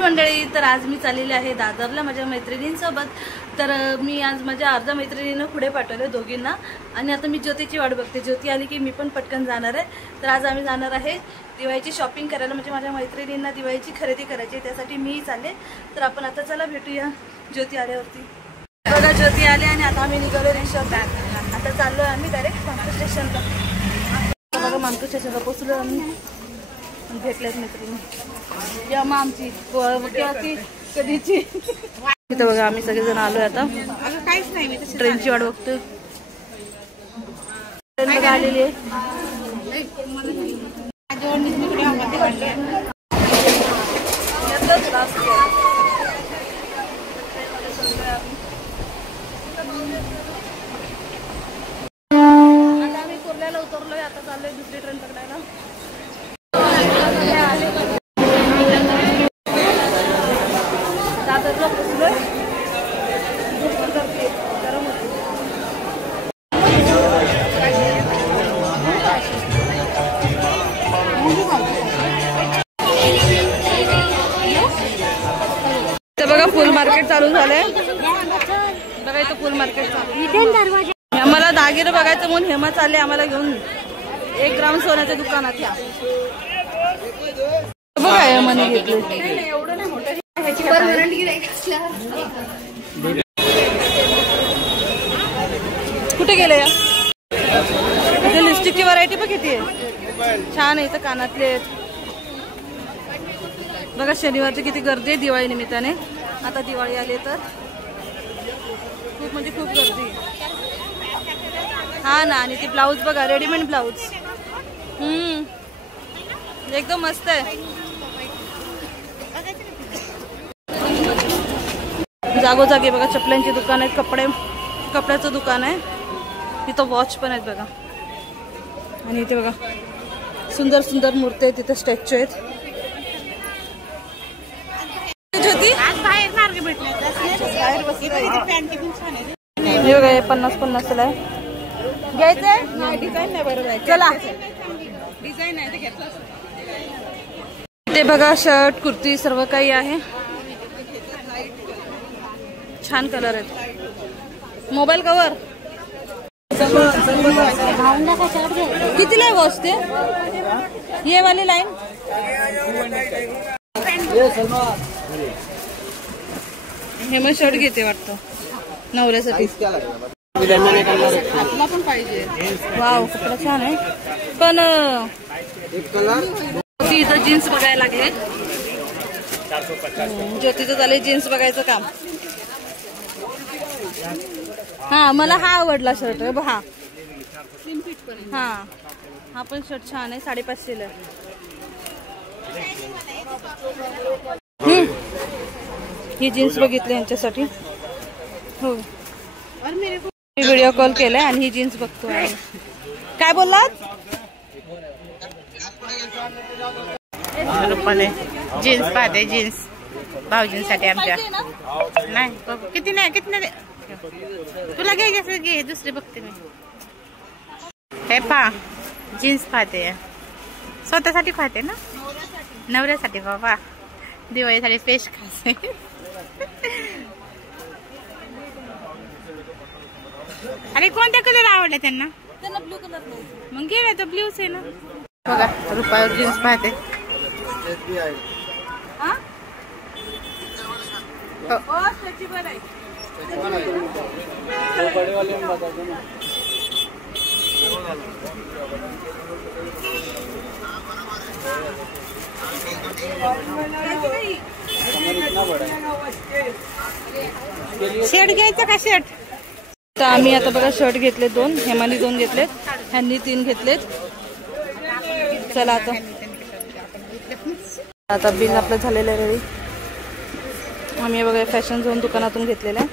मंडळी, तर आज मी चाललेली आहे दादरला माझ्या मैत्रिणींसोबत. तर मी आज माझ्या अर्ध्या मैत्रिणींना पुढे पाठवले दोघींना, आणि आता मी ज्योतीची वाट बघते. ज्योती आली की मी पण पटकन जाणार आहे. तर आज आम्ही जाणार आहे दिवाळीची शॉपिंग करायला, म्हणजे माझ्या मैत्रिणींना दिवाळीची खरेदी करायची, त्यासाठी मीही चालले. तर आपण आता चला भेटूया ज्योती आल्यावरती. बघा ज्योती आले आणि आता आम्ही निघालो रिक्षात. आता चाललो आम्ही डायरेक्ट मानतो स्टेशनला. बघा मानतो स्टेशनला पोचलो आम्ही. भेटल्यात मैत्रिणी या मग आमची कधीची. इथं बघा आम्ही सगळेजण आलोय आता. काहीच नाही, ट्रेनची वाट बघतोय. ट्रेन बघा आलेली आहे. आता आम्ही कुर्ल्याला उतरलोय. आता चाललोय दुसरी ट्रेन पकडायला. दादरला पोचलोय. गरम होते. तर बघा फुल मार्केट चालू झालंय. बघा इथं फुल मार्केट चालू. आम्हाला दागिने बघायचं म्हणून हेमा चालले आम्हाला घेऊन 1 ग्राम सोन्याच्या दुकानात. या बघा हेमाने घेतले. कुठे गेले या? इथे लिपस्टिकची व्हरायटी पण किती आहे, छान आहे. इथं कानातले आहेत. बघा शनिवारची किती गर्दी आहे दिवाळी निमित्ताने. आता दिवाळी आली तर खूप म्हणजे खूप गर्दी. हा ना, आणि ती ब्लाऊज बघा, रेडीमेड ब्लाऊज. एकदम मस्त आहे. जागोजागी बघा चपल्यांची दुकान आहेत, कपड्याचं दुकान आहे. तिथं वॉच पण आहेत बघा. आणि इथे बघा सुंदर सुंदर मूर्ती आहेत, तिथे स्टॅच्यू आहेत. ज्योती बाहेर मार्ग भेटले बाहेर बसले. हे बघा 50-50 ला आहे. घ्यायचंय. डिझाईन नाही बरोबर आहे. चला डिझाईन आहे ते घेतलं. ते बघा शर्ट कुर्ती सर्व काही आहे. छान कलर आहेत. मोबाईल कवर कितीला आहे वॉच ते? ये वाली लाईन हे मग शर्ट घेते वाटतं नवऱ्यासाठी. आपला पण पाहिजे. वाव कपडा छान आहे. पण इथं जीन्स बघायला लागले. ज्योतीचं झाले जीन्स बघायचं काम. हा मला हा आवडला शर्ट. हा हा हा पण शर्ट छान आहे. 550 ला. ही जीन्स बघितली यांच्यासाठी. हो व्हिडिओ कॉल केलाय आणि ही जीन्स बघतो. काय बोललात? रुपाने जीन्स पाहते. जीन्स भाऊजींसाठी आमच्या. नाही किती नाही किती नाही. तुला घे घे दुसरी बघते मी. हे पा जीन्स पाहते. स्वतःसाठी पाहते ना, नवऱ्यासाठी. बाबा दिवाळीसाठी पेश खाते. अरे कोणत्या कलर आवडला त्यांना? ब्लू कलर नाही. मग घे ना, तो ब्ल्यूच आहे ना. बघा रुपावर जीन्स पाहते. शर्ट घ्यायचा का? शर्ट तर आम्ही आता बघा शर्ट घेतले 2. हेमानी 2 घेतलेत. ह्यांनी 3 घेतलेत. चला आता बिल आपलं झालेलं आहे. आम्ही बघा फॅशन झोन दुकानातून घेतलेलं आहे.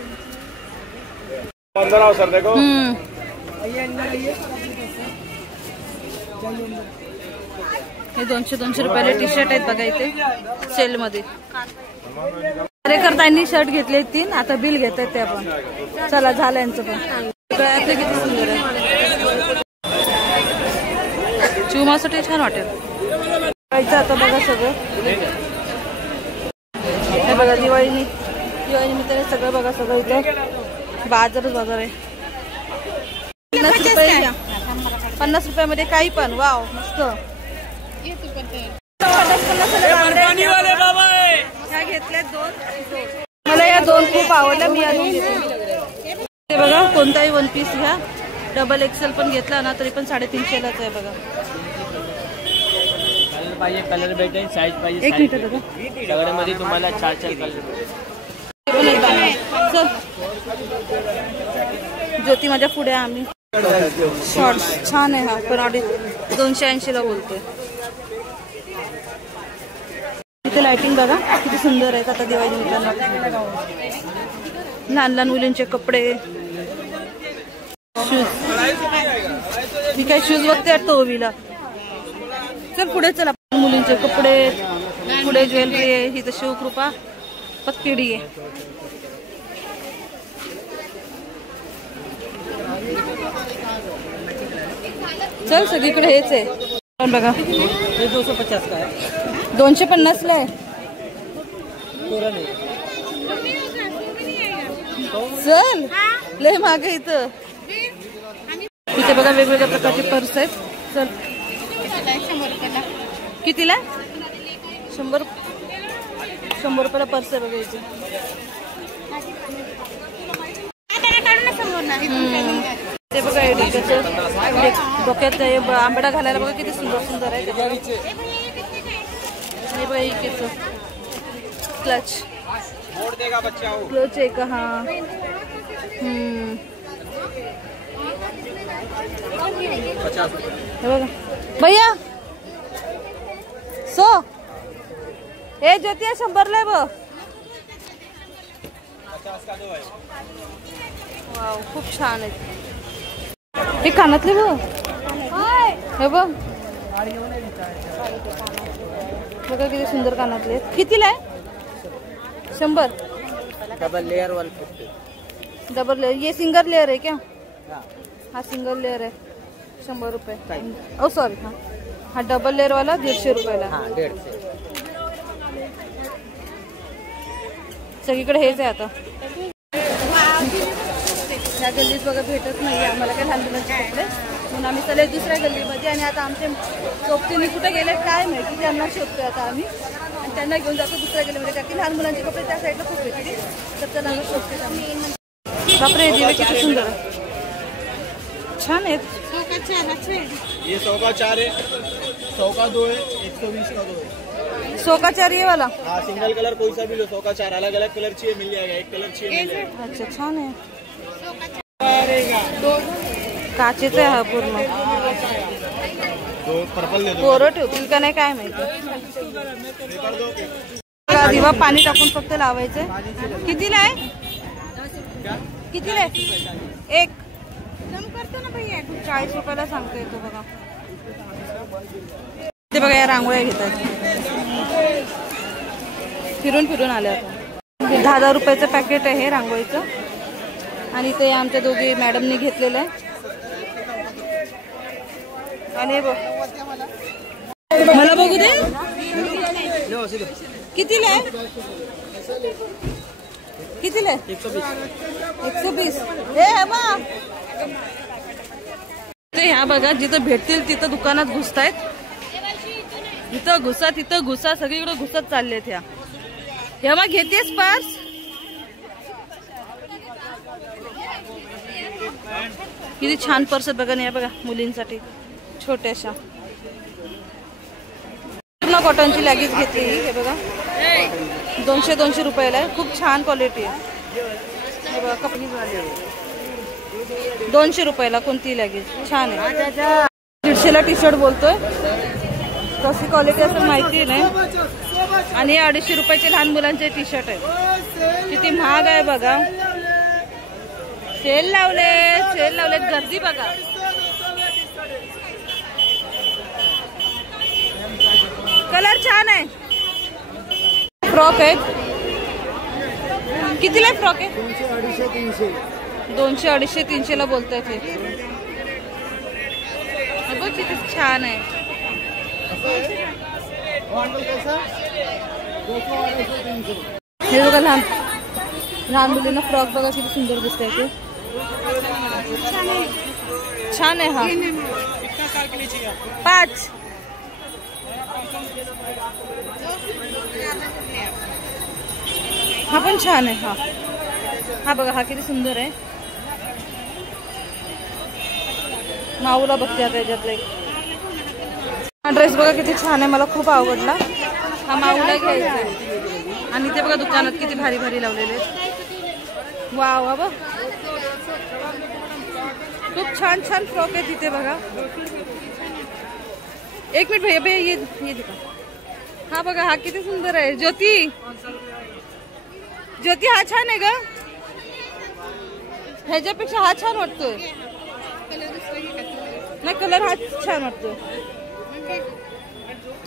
हे 200 रुपयाला टी शर्ट आहेत बघा इथे सेल मध्ये. कार्यकर्त्यांनी शर्ट घेतले 3. आता बिल घेत आहेत ते आपण. चला झालं यांचं पण. किती सुंदर आहे. चिवमासाठी छान वाटेल. आता बघा सगळं हे बघा दिवाळी निमित्ताने सगळं बघा, सगळं इथं बाजार आहे. 50 रुपये घ्या. 50 रुपयामध्ये काही पण. वाव मस्त. 50 ह्या घेतल्या 2. मला या 2 खूप आवडल्या. मी आणून घेतले. ते बघा कोणताही 1 पीस घ्या. डबल एक्सेल पण घेतला ना तरी पण 350लाच आहे बघा. पाहिजे कलर भेटेल, साईज पाहिजे. 1 मिनिट बघा. सगळ्यामध्ये तुम्हाला 4 कलर चल ज्योती माझ्या पुढे. आम्ही शॉर्ट्स छान आहे. हा पण 280ला बोलतोय. इथे लाइटिंग बघा किती सुंदर आहे. आता दिवाळी निमित्तानं लहान लहान मुलींचे कपडे, शूज. मी काय शूज बघते टोवीला. चल पुढे चला. मुलींचे कपडे, पुढे ज्वेलरी आहे. ही तर शिवकृपा पत्तीडी आहे. चल सगळीकडे हेच आहे बघा. 250 का आहे. 250ला आहे. चल लय मागे इथं. इथे बघा वेगवेगळ्या प्रकारचे पर्स आहेत. चल कितीला? 100 रुपयाला पर्स आहे बघा इथे. ते बघा डोक्यात आंबडा घालायला बघा किती सुंदर सुंदर आहे. हे बघा इकेच क्लच आहे का? हा हे बघा भैया. सो हे ज्योती 100ला आहे बघ. वाव खूप छान आहे. हे कानातले बघ. हे बघ बघा किती सुंदर कानातले आहेत. कितीला आहे? 100. Double layer 150. Double layer. ये सिंगल लेयर है क्या? हा सिंगल लेयर है 100 रुपये. ओ सॉरी. हा डबल लेयर वाला 150 रुपयाला. सगळीकडे हेच आहे. आता या गल्लीत बघा भेटत नाही आम्हाला काय लहान मुलांचे कपडे, म्हणून आम्ही चले दुसऱ्या गल्लीमध्ये. आणि आता आमचे सोबतीने कुठे गेले काय माहिती, त्यांना शोधतोय आता आम्ही आणि त्यांना घेऊन जातो दुसऱ्या गल्लीमध्ये. कारण की लहान मुलांचे कपडे त्या साईडला खूप भेटते. तर चला आम्ही शोधते आम्ही. बापरे दिवे किती सुंदर आहे. छान आहेत. 100 का 4 है, 100 का 2 है, 120 का 2 है. 100 का 4 ये वाला. हाँ सिंगल कलर कोई सा भी लो. 100 का 4 अलग अलग कलर चाहिए मिल जाएगा. एक कलर चाहिए मिल जाएगा. अच्छा छान आहे. काचेचं आहे हा पूर्ण. पर्पल दे दो. पोरं ठेवतील का नाही काय माहिती. दिवा पाणी टाकून फक्त लावायचं. कितीला आहे? कितीला आहे? 1 40 रुपयाला सांगतो येतो बघा. ते बघा या रांगोळ्या घेतात. फिरून फिरून आल्या आता. 10 रुपयाचं पॅकेट आहे हे रांगोळीचं. आणि ते आमच्या दोघी मॅडमनी घेतलेलं आहे. आणि बघ मला बघू दे. कितीला आहे? कितीला आहे? 120. हे बा ते ह्या बघा जिथं भेटतील तिथं दुकानात घुसतायत. इथं घुसा तिथं घुसा सगळीकडे घुसत चाललेत. ह्या हे मग घेतेस पर्स. किती छान पर्स बघा. नाही बघा मुलींसाठी छोट्याशा पूर्ण कॉटनची लॅगेज घेतली. हे बघा 200 रुपयाला आहे. खूप छान क्वालिटी आहे. हे बघा कपडी 200 रुपयाला कोणती लॅगेज छान आहे. 150ला टी शर्ट बोलतोय. कशी क्वालिटी असेल माहिती नाही. आणि 250 रुपयाचे लहान मुलांचे टी शर्ट आहेत. किती महाग आहे बघा. सेल लावले गर्दी बघा. कलर छान आहे. फ्रॉक आहेत. कितीला फ्रॉक आहे? 200, 250, 300ला बोलतायत हे बघ किती छान आहे. हे बघा लहान लहान मुलींना फ्रॉक बघा किती सुंदर दिसतंय ते. छान आहे हा. 5. हा पण छान आहे. हा हा बघा हा किती सुंदर आहे. माऊला बघते आता याच्यातला एक. हा ड्रेस बघा किती छान आहे, मला खूप आवडला. हा माऊला घ्यायचा आहे. आणि ते बघा दुकानात किती भारी भारी लावलेले आहेत. वाव वा बघ खूप छान छान फ्रॉक आहे तिथे बघा. एक मिनिट भैया भैया ये दिखा. हा बघा हा किती सुंदर आहे. ज्योती ज्योती हा छान आहे का? ह्याच्यापेक्षा हा छान वाटतोय. नाही कलर हा छान वाटतोय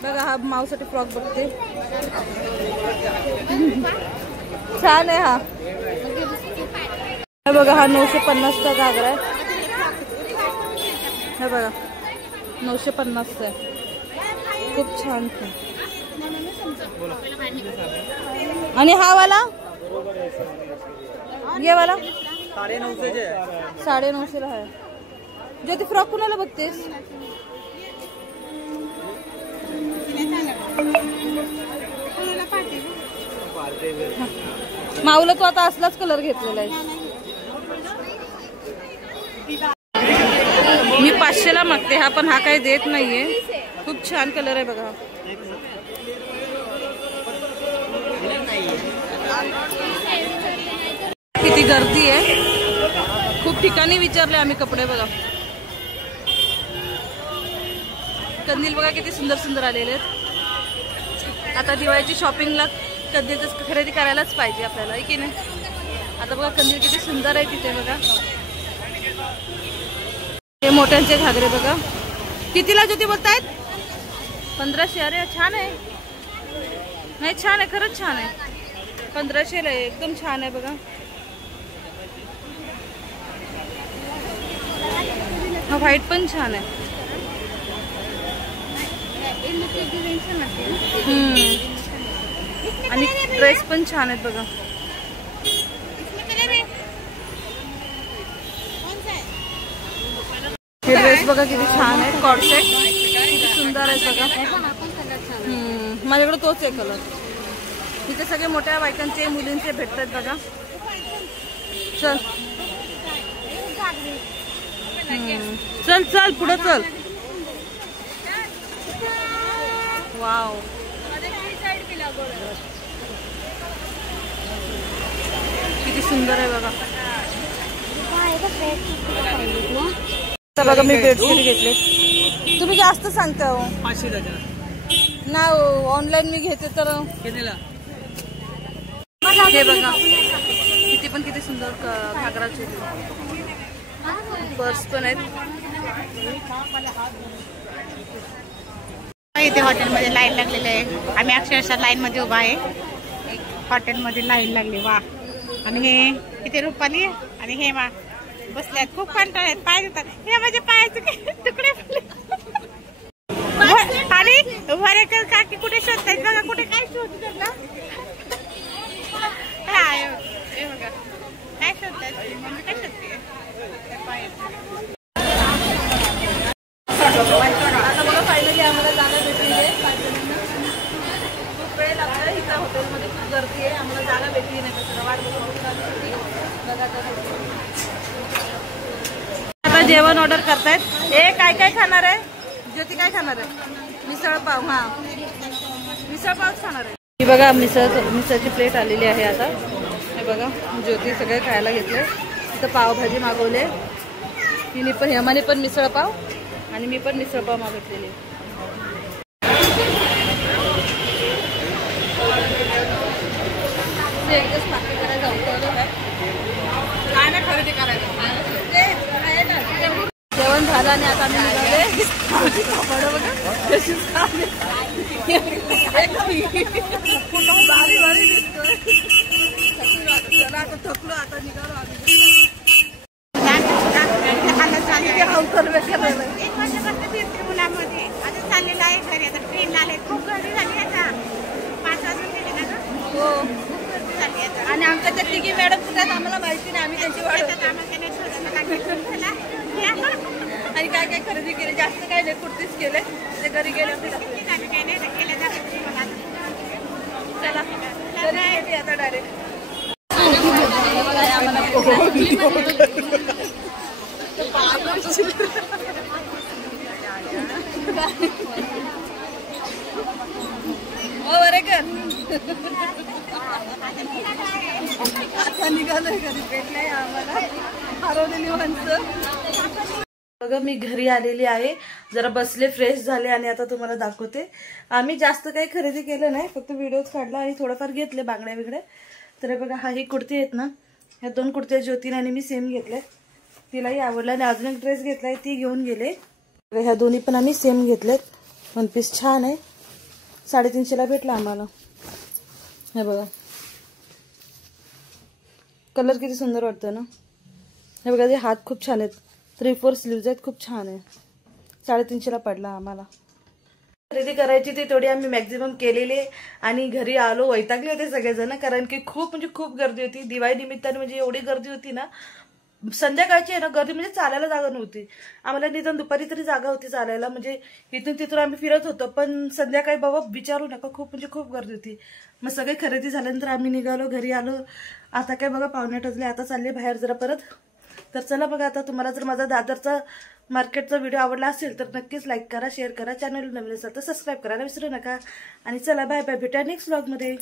बघा. हा माऊसाठी फ्रॉक बघते. छान आहे हा. बघा हा 950चा घागरा आहे. हे बघा 950चा आहे. खूप छान. आणि हा वाला ये वाला 950 आहे. ज्योती फ्रॉक कुणाला बघतेस? माऊला तो आता असलाच कलर घेतलेला आहे. मी 500ला मागते हा, पण हा काही देत नाहीये. खूप छान कलर आहे बघा. किती गर्दी आहे. खूप ठिकाणी विचारले आम्ही कपडे बघा. कंदील बघा किती सुंदर सुंदर आलेले आहेत. आता दिवाळीची शॉपिंगला कंदीलच खरेदी करायलाच पाहिजे आपल्याला, की नाही. आता बघा कंदील किती सुंदर आहे तिथे बघा. हे मोठ्यांचे घागरे बघा. कितीला ज्योती बोलतायत? 1500. अरे छान आहे. नाही छान आहे, खरंच छान आहे. 1500ला आहे. एकदम छान आहे बघा. हा व्हाईट पण छान आहे. आणि ड्रेस पण छान आहेत बघा. हे ड्रेस बघा किती छान आहे. कॉर्सेट किती सुंदर आहे बघा. माझ्याकडे तोच आहे कलर. तिथे सगळे मोठ्या बायकांचे मुलींचे भेटतात बघा. चल चल चल पुढे चल. वाव किती सुंदर आहे बघा. आता बघा मी बेडशीट घेतले. तुम्ही जास्त सांगता हो. 500 ना ऑनलाईन मी घेते तर. हे बघा किती पण किती सुंदर घागराचे पर्स पण आहेत. इथे हॉटेलमध्ये लाईन लागलेली आहे. आम्ही अक्षरशः लाईन मध्ये उभा आहे. हॉटेलमध्ये लाईन लागली. वा. आणि हे इथे रुपाली आणि हे वा बसल्यात. खूप कंटाळ आहेत. पाय देतात. हे माझे पायाचे तुकडे आणि वरेकर काकी कुठे शोधतायत बघा. कुठे काय शोधतात ना. बघा काय शोधतात. मम्मी काय शोधते. आता बघा फायनली आम्हाला जागा भेटली आहे. खूप वेळ लागला. इथं हॉटेलमध्ये खूप गर्दी आहे. आम्हाला जागा भेटली नाही. कसं वाट बघा. आता जेवण ऑर्डर करतायत. हे काय काय खाणार आहे ज्योती? काय खाणार आहे? मिसळ पाव. हा मिसळ पावच खाणार आहे. ही बघा मिसळची प्लेट आलेली आहे आता. हे बघा ज्योती सगळे खायला घेतले. इथं पावभाजी मागवले. हिने पण हेमाने पण मिसळ पाव आणि मी पण मिसळ पाव मागितलेली. एकच पाकिट करायला खरेदी करायला. जेवण झालं आणि आता आम्ही निघाले. बघा भारी भारी दिसतोय. चला आता थकलो. आता निघालो आम्ही. एक वर्षापासून फिरते मुलामध्ये. आता चाललेलं आहे घरी. आता ट्रेन आले. खूप गर्दी झाली आता. 5 वाजून गेले ना. हो आणि आमच्या त्या तिघी मॅडम कुठे आहेत आम्हाला माहिती नाही, आम्ही त्यांची वाट आणि काय काय खरेदी केली, जास्त काय नाही, कुर्तीच केले, ते घरी गेले होते. चला घरी आता डायरेक्ट बरेकर आता निघालोय घरी, भेटलंय आम्हाला हरवलेली माणसं. बघा मी घरी आलेली आहे, जरा बसले, फ्रेश झाले आणि आता तुम्हाला दाखवते. आम्ही जास्त काही खरेदी केलं नाही, फक्त व्हिडिओज काढला आणि थोडंफार घेतले बांगड्या बिगड्या. तर बघा हा ही कुर्ती आहेत ना, ह्या 2 कुर्त्या ज्योतीने आणि मी सेम घेतल्या, तिलाही आवडला. आणि अजून एक ड्रेस घेतलाय, ती घेऊन गेले. ह्या दोन्ही पण आम्ही सेम घेतलेत. 1 पीस छान आहे, 350ला भेटला आम्हाला. हे बघा कलर किती सुंदर वाटतं ना. हे बघा ते हात खूप छान आहेत, 3/4 स्लीव्ज आहेत, खूप छान आहे. 350ला पडला आम्हाला. खरेदी करायची ती थोडी आम्ही मॅक्झिमम केलेली आहे आणि घरी आलो, वैतागले होते सगळेजण, कारण की खूप गर्दी होती. दिवाळी निमित्ताने म्हणजे एवढी गर्दी होती ना, संध्याकाळची आहे ना गर्दी, म्हणजे चालायला जागा नव्हती. आम्हाला निदान दुपारी तरी जागा होती चालायला, म्हणजे इथून तिथून आम्ही फिरत होतो. पण संध्याकाळी बाबा विचारू नका, खूप गर्दी होती. मग सगळी खरेदी झाल्यानंतर आम्ही निघालो, घरी आलो. आता काय बघा 9:15 वाजले, आता चालले बाहेर जरा परत. तर चला बघा, आता तुम्हाला जर माझा दादरचा मार्केटचा व्हिडिओ आवडला असेल तर नक्कीच लाईक करा, शेअर करा, चॅनल नवीन असेल तर सबस्क्राईब करायला विसरू नका. आणि चला बाय बाय, भेटा नेक्स्ट व्लॉगमध्ये.